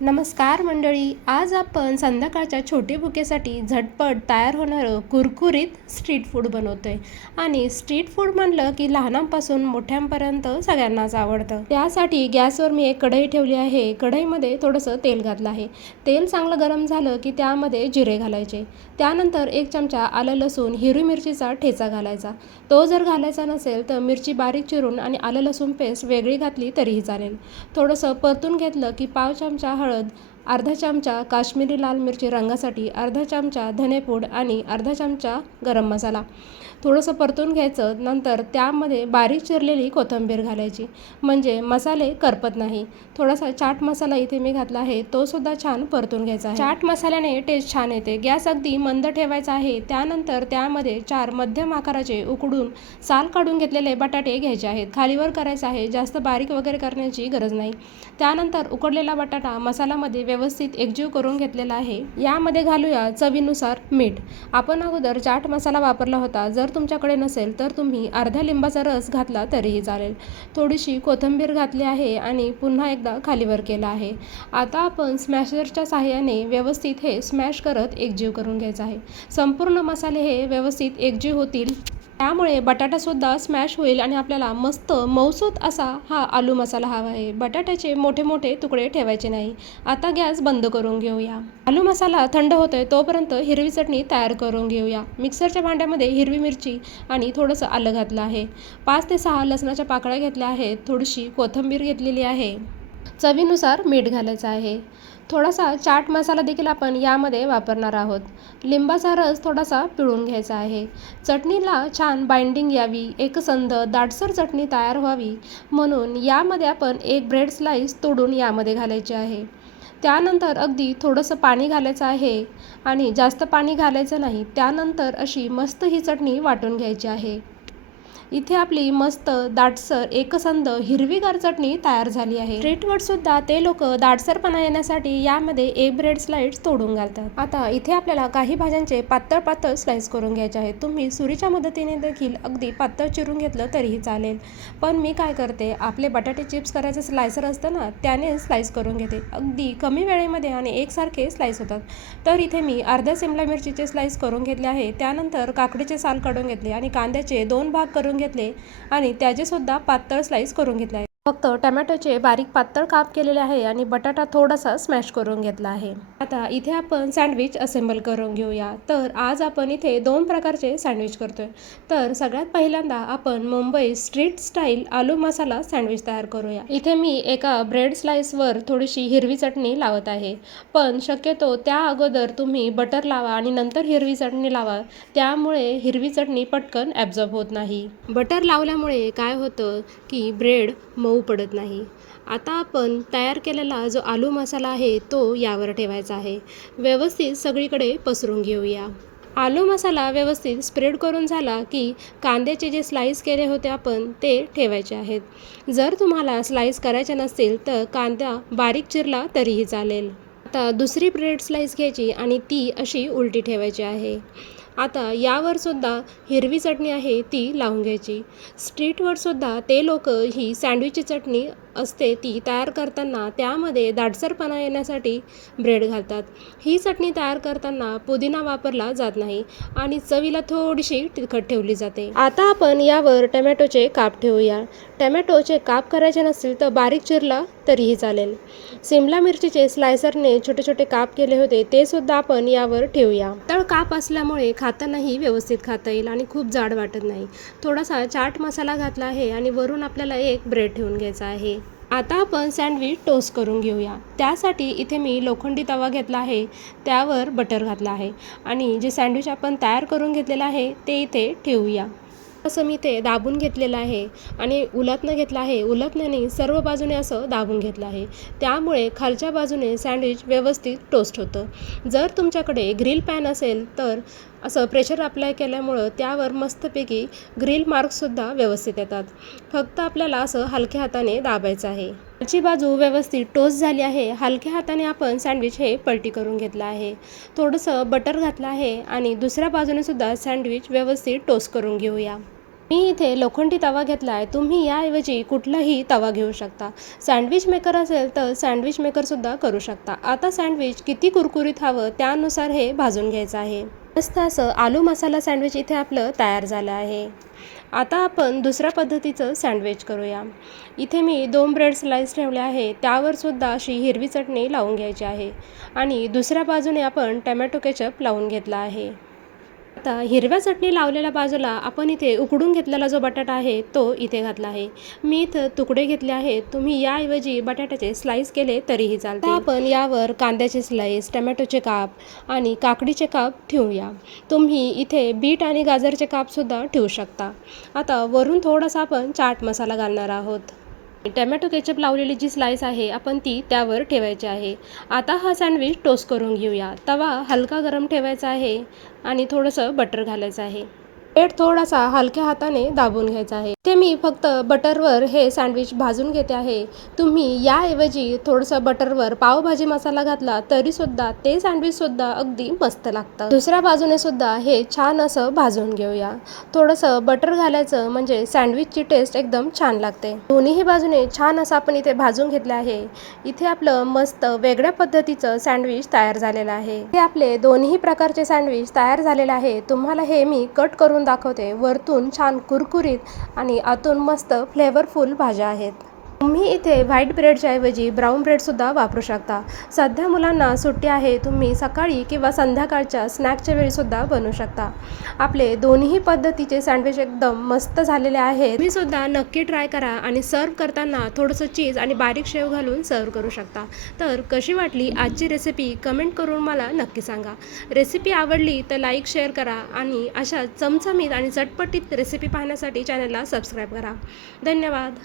नमस्कार मंडळी आज आपण संध्याकाळच्या छोटे बुकेसाठी झटपट तयार होणारं कुरकुरीत स्ट्रीट फूड बनवतोय. आणि स्ट्रीट फूड म्हणलं की लहानांपासून मोठ्यांपर्यंत सगळ्यांनाच आवडतं. त्यासाठी गॅसवर मी एक कढई ठेवली आहे. कढईमध्ये थोडंसं तेल घातलं आहे. तेल चांगलं गरम झालं की त्यामध्ये जिरे घालायचे. त्यानंतर एक चमचा आलं लसूण हिरवी मिरचीचा ठेचा घालायचा. तो जर घालायचा नसेल तर मिरची बारीक चिरून आणि आलं लसूण पेस्ट वेगळी घातली तरीही चालेल. थोडंसं परतून घेतलं की पाव चमचा हळद हळद अर्धा चमचा काश्मीरी लाल मिरची रंगासाठी अर्धा चमचा धनेपूड आणि अर्धा चमचा गरम मसाला. थोडंसं परतून घ्यायचं नंतर त्यामध्ये बारीक चिरलेली कोथिंबीर घालायची. म्हणजे मसाले करपत नाही. थोडासा चाट मसाला इथे मी घातला आहे तो सुद्धा छान परतून घ्यायचा आहे. चाट मसाल्याने टेस्ट छान येते. गॅस अगदी मंद ठेवायचा आहे. त्यानंतर त्यामध्ये चार मध्यम आकाराचे उकडून साल काढून घेतलेले बटाटे घ्यायचे आहेत. खालीवर करायचं आहे जास्त बारीक वगैरे करण्याची गरज नाही. त्यानंतर उकडलेला बटाटा मसाल्यामध्ये व्यवस्थित व्यवस्थित एकजीव करून घेतलेला आहे. यामध्ये घालूया चवीनुसार मीठ. आपण अगोदर चाट मसाला वापरला होता. जर तुमच्याकडे नसेल तर तुम्ही अर्ध्या लिंबाचा रस घातला तरीही चालेल. थोडीशी कोथिंबीर घातली आहे आणि पुन्हा एकदा खालीवर केला आहे. आता आपण स्मॅशरच्या साहाय्याने व्यवस्थित हे स्मॅश करत एकजीव करून घ्यायचं आहे. संपूर्ण मसाले हे व्यवस्थित एकजीव होतील. त्यामुळे बटाटासुद्धा स्मॅश होईल आणि आपल्याला मस्त मऊसूत असा हा आलू मसाला हवा आहे. बटाट्याचे मोठे मोठे तुकडे ठेवायचे नाही. आता गॅस बंद करून घेऊया. आलू मसाला थंड होतोय तोपर्यंत हिरवी चटणी तयार करून घेऊया. मिक्सरच्या भांड्यामध्ये हिरवी मिरची आणि थोडंसं आलं घातलं आहे. पाच ते सहा लसणाच्या पाकळ्या घेतल्या आहेत. थोडीशी कोथिंबीर घेतलेली आहे. चवीनुसार मीठ घालायचं आहे. थोडासा चाट मसाला देखील आपण यामध्ये वापरणार आहोत. लिंबाचा रस थोडासा पिळून घ्यायचा आहे. चटणीला छान बाइंडिंग यावी एकसंध दाटसर चटणी तयार व्हावी म्हणून यामध्ये आपण एक ब्रेड स्लाईस तोडून यामध्ये घालायचे आहे. त्यानंतर अगदी थोडंसं पाणी घालायचं आहे आणि जास्त पाणी घालायचं नाही त्यानंतर अशी मस्त ही चटणी वाटून घ्यायची आहे. इथे आपली मस्त दाटसर एकसंध हिरवीगार चटणी तयार झाली आहे. स्ट्रीटवर सुद्धा ते लोक दाटसरपणा येण्यासाठी यामध्ये एक ब्रेड स्लाइड्स तोडून घालतात. आता इथे आपल्याला काही भाज्यांचे पातळ पातळ स्लाइस करून घ्यायचे आहेत. तुम्ही सुरीच्या मदतीने देखील अगदी पातळ चिरून घेतलं तरीही चालेल. पण मी काय करते आपले बटाटे चिप्स करायचं स्लायसर असतं ना त्याने स्लाइस करून घेते. अगदी कमी वेळेमध्ये आणि एकसारखे स्लाइस होतात. तर इथे मी अर्ध्या सिमला मिरचीचे स्लाइस करून घेतले आहे. त्यानंतर काकडीचे साल काढून घेतले आणि कांद्याचे दोन भाग करून घेतले आणि त्याचेसुद्धा पातळ स्लाईस करून घेतले फक्त टमॅटोचे बारीक पातळ काप केलेले आहे आणि बटाटा थोडासा स्मॅश करून घेतला आहे. आता इथे आपण सँडविच असेंबल करून घेऊया. तर आज आपण इथे दोन प्रकारचे सँडविच करतोय. तर सगळ्यात पहिल्यांदा आपण मुंबई स्ट्रीट स्टाईल आलू मसाला सँडविच तयार करूया. इथे मी एका ब्रेड स्लाइसवर थोडीशी हिरवी चटणी लावत आहे. पण शक्यतो त्या अगोदर तुम्ही बटर लावा आणि नंतर हिरवी चटणी लावा. त्यामुळे हिरवी चटणी पटकन ॲब्झॉर्ब होत नाही. बटर लावल्यामुळे काय होतं की ब्रेड मऊ पडत नाही. आता आपण तयार केलेला जो आलू मसाला आहे तो यावर ठेवायचा आहे. व्यवस्थित सगळीकडे पसरून घेऊया. आलू मसाला व्यवस्थित स्प्रेड करून झाला की कांद्याचे जे स्लाईस केले होते आपण ते ठेवायचे आहेत. जर तुम्हाला स्लाईस करायचे नसतील तर कांदा बारीक चिरला तरीही चालेल. आता दुसरी ब्रेड स्लाईस घ्यायची आणि ती अशी उलटी ठेवायची आहे. आता यावरसुद्धा हिरवी चटणी आहे ती लावून घ्यायची. स्ट्रीटवरसुद्धा ते लोक ही सँडविचची चटणी असते ती तयार करताना त्यामध्ये दाटसरपणा येण्यासाठी ब्रेड घालतात. ही चटणी तयार करताना पुदिना वापरला जात नाही आणि चवीला थोडीशी तिखट ठेवली जाते. आता आपण यावर टमॅटोचे काप ठेवूया. टमॅटोचे काप करायचे नसतील तर बारीक चिरला तरीही चालेल. सिमला मिरचीचे स्लायसरने छोटे छोटे काप केले होते ते सुद्धा आपण यावर ठेवूया. तळ काप असल्यामुळे खातानाही व्यवस्थित खाता येईल आणि खूप जाड वाटत नाही. थोडासा चाट मसाला घातला आहे आणि वरून आपल्याला एक ब्रेड ठेवून घ्यायचा आहे. आता आपण सँडविच टोस्ट करून घेऊया. त्यासाठी इथे मी लोखंडी तवा घेतला आहे त्यावर बटर घातला आहे आणि जे सँडविच आपण तयार करून घेतलेलं आहे ते इथे ठेवूया. असं मी ते दाबून घेतलेलं आहे आणि उलटणं घेतलं आहे उलटण्याने सर्व बाजूने असं दाबून घेतलं आहे. त्यामुळे खालच्या बाजूने सँडविच व्यवस्थित टोस्ट होतं. जर तुमच्याकडे ग्रिल पॅन असेल तर असं प्रेशर अप्लाय केल्यामुळं त्यावर मस्तपैकी ग्रिल मार्क्ससुद्धा व्यवस्थित येतात. फक्त आपल्याला असं हलक्या हाताने दाबायचं आहे. खालची बाजू व्यवस्थित टोस्ट झाली आहे. हलक्या हाताने आपण सँडविच हे पलटी करून घेतलं आहे. थोडंसं बटर घातलं आहे आणि दुसऱ्या बाजूने सुद्धा सँडविच व्यवस्थित टोस्ट करून घेऊया. मी इथे लोखंडी तवा घेतला आहे तुम्ही याऐवजी कुठलाही तवा घेऊ शकता. सँडविच मेकर असेल तर सँडविच मेकरसुद्धा करू शकता. आता सँडविच किती कुरकुरीत हवं त्यानुसार हे भाजून घ्यायचं आहे. मस्त असं आलू मसाला सँडविच इथे आपलं तयार झालं आहे. आता आपण दुसऱ्या पद्धतीचं सँडविच करूया. इथे मी दोन ब्रेड स्लाइस ठेवले आहे त्यावर सुद्धा अशी हिरवी चटणी लावून घ्यायची आहे. आणि दुसऱ्या बाजूने आपण टमॅटो केचप लावून घेतला आहे. आता हिरव्या चटणी लावलेल्या बाजूला आपण इथे उकडून घेतलेला जो बटाटा आहे तो इथे घातला आहे. मी इथं तुकडे घेतले आहेत. तुम्ही याऐवजी बटाट्याचे स्लाईस केले तरीही चालते. आपण यावर कांद्याचे स्लाईस टमॅटोचे काप आणि काकडीचे काप ठेवूया. तुम्ही इथे बीट आणि गाजरचे कापसुद्धा ठेवू शकता. आता वरून थोडासा आपण चाट मसाला घालणार आहोत. टमॅटो केचप लावलेली जी स्लाईस आहे आपण ती त्यावर ठेवायची आहे. आता हा सँडविच टोस्ट करून घेऊया. तवा हलका गरम ठेवायचा आहे. आणि थोडंसं बटर घालायचं आहे. ब्रेड थोडासा हलक्या हाताने दाबून घ्यायचा आहे. ते मी फक्त बटरवर हे सँडविच भाजून घेते आहे. तुम्ही याऐवजी थोडंसं बटरवर पावभाजी मसाला घातला तरी सुद्धा ते सँडविच सुद्धा अगदी मस्त लागतं. दुसऱ्या बाजूने सुद्धा हे छान असं भाजून घेऊया. थोडंसं बटर घालायचं म्हणजे सँडविचची टेस्ट एकदम छान लागते. दोन्हीही बाजूने छान असं आपण इथे भाजून घेतलं आहे. इथे आपलं मस्त वेगळ्या पद्धतीचं सँडविच तयार झालेलं आहे. हे आपले दोन्ही प्रकारचे सँडविच तयार झालेले आहे. तुम्हाला हे मी कट करून दाखवते. वरतून छान कुरकुरीत आणि आतून मस्त फ्लेवरफुल भाज्या आहेत. तुम्ही इथे व्हाईट ब्रेडच्या ऐवजी ब्राऊन ब्रेडसुद्धा वापरू शकता. सध्या मुलांना सुट्टी आहे तुम्ही सकाळी किंवा संध्याकाळच्या स्नॅकच्या वेळीसुद्धा बनवू शकता. आपले दोन्ही पद्धतीचे सँडविच एकदम मस्त झालेले आहेत. तुम्ही सुद्धा नक्की ट्राय करा आणि सर्व करताना थोडंसं चीज आणि बारीक शेव घालून सर्व करू शकता. तर कशी वाटली आजची रेसिपी कमेंट करून मला नक्की सांगा. रेसिपी आवडली तर लाईक शेअर करा आणि अशा चमचमीत आणि चटपटीत रेसिपी पाहण्यासाठी चॅनलला सबस्क्राईब करा. धन्यवाद.